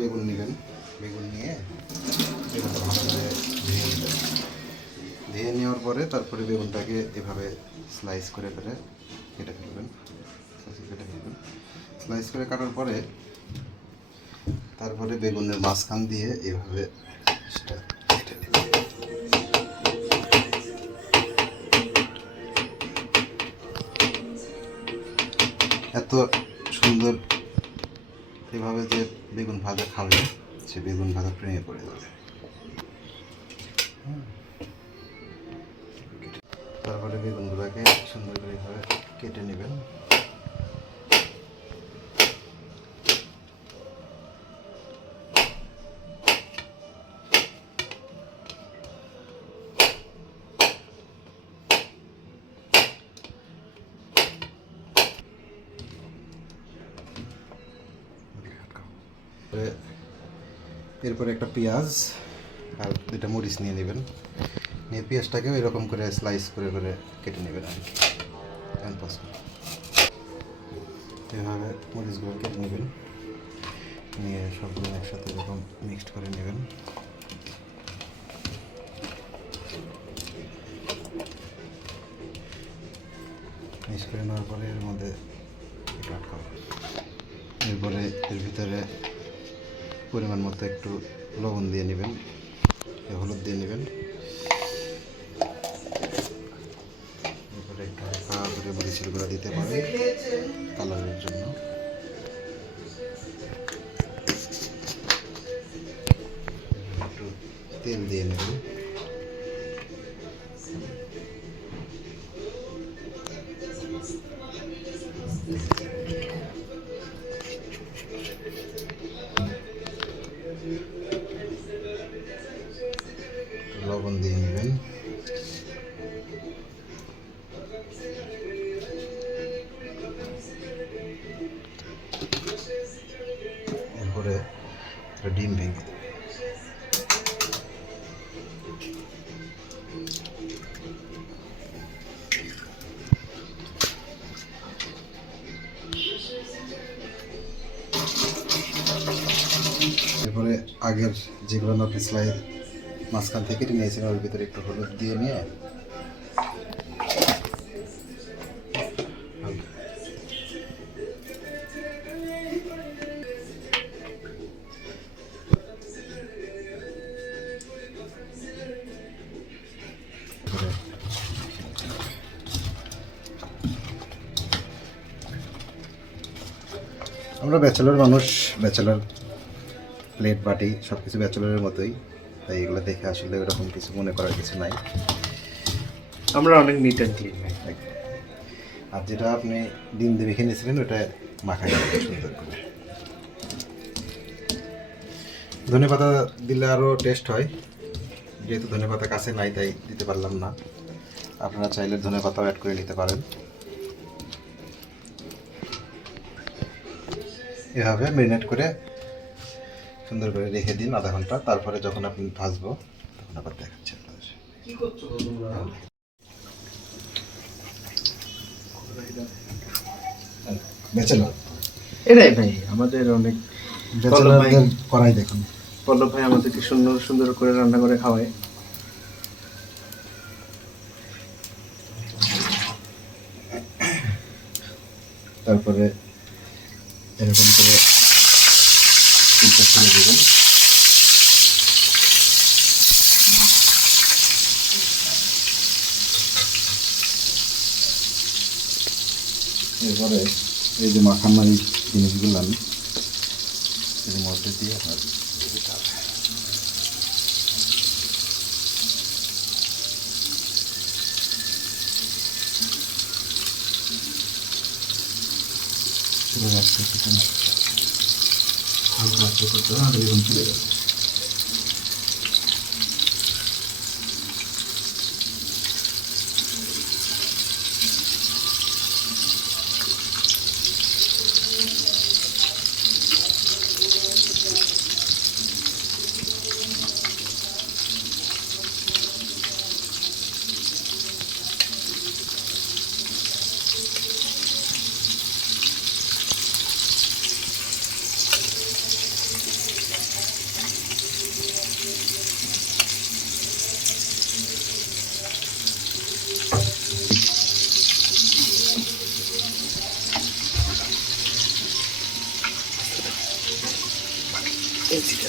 বেগুন নেবেন, বেগুন নিয়ে বেগুনটা ভালো করে ধুয়ে নেবেন। ধুয়ে নেওয়ার পরে তারপরে বেগুনটাকে এভাবে স্লাইস করে করে কেটে ফেলবেন। স্লাইস করে কাটার পরে তারপরে বেগুনের মাঝখান দিয়ে এভাবে কেটে নেবেন। এত সুন্দর এভাবে যে বেগুন ভাজা খাবে সে বেগুন ভাজা প্রেমে পড়ে যাবে। তারপরে বেগুনগুলোকে সুন্দর করে এভাবে কেটে নেবেন। এরপরে একটা পেঁয়াজ আর দুটা মরিচ নিয়ে নেবেন, নিয়ে পেঁয়াজটাকেও এরকম করে স্লাইস করে করে কেটে নেবেন আর কি। এভাবে মরিচগুলো কেটে নেবেন, নিয়ে সবগুলো একসাথে এরকম মিক্সড করে নেবেন। মিক্স করে নেওয়ার পরে এর মধ্যে আটকাবো। এরপরে এর ভিতরে পরিমাণ মতো একটু লবণ দিয়ে নেবেন, হলুদ দিয়ে নেবেন। এরপরে একটু হালকা করে মরিচের গুঁড়া দিতে পারেন কালারের জন্য। একটু তেল দিয়ে নেবেন। লবণ দিয়ে নেবেন। এরপরে ডিম ভেঙে দেবেন। এরপরে আগের যেগুলো আপনি স্লাইড মাঝখান থেকে নিয়েছেন ওর ভিতরে একটু হলুদ দিয়ে নিয়ে আমরা ব্যাচেলর মানুষ, ব্যাচেলর প্লেট বাটি সব কিছু ব্যাচেলরের মতোই, তাই এগুলো দেখে আসলে ওরকম কিছু মনে করার কিছু নাই। আমরা অনেক নিট অ্যান্ড ক্লিন। আর যেটা আপনি ডিম দিয়ে মেখে নিয়েছিলেন ওটা মাখাই যাবে সুন্দর করে। ধনেপাতা দিলে আরও টেস্ট হয়, যেহেতু ধনেপাতা কাছে নাই তাই দিতে পারলাম না। আপনারা চাইলে ধনেপাতাও অ্যাড করে নিতে পারেন। এভাবে ম্যারিনেট করে সুন্দর করে রেখে দিন আধা ঘন্টা। তারপরে যখন আপনি ভাজবো তখন আবার দেখাচ্ছি আপনাদের। কি করছো তোমরা? ব্যাচেলর এটাই ভাই আমাদের অনেক ব্যাচেলরদের করাই দেখুন। পল্লব ভাই আমাদেরকে সুন্দর সুন্দর করে রান্না করে খাওয়ায়। তারপরে এরকম করে তিনটা ছেড়ে দেবেন। এরপরে এই যে মাখামারি জিনিসগুলো আমি এর মধ্যে দিয়ে আপনার দিতে হবে। চলে যাচ্ছে হালকা আস্তে করতে হবে, এরকম চলে যাবে। এই যে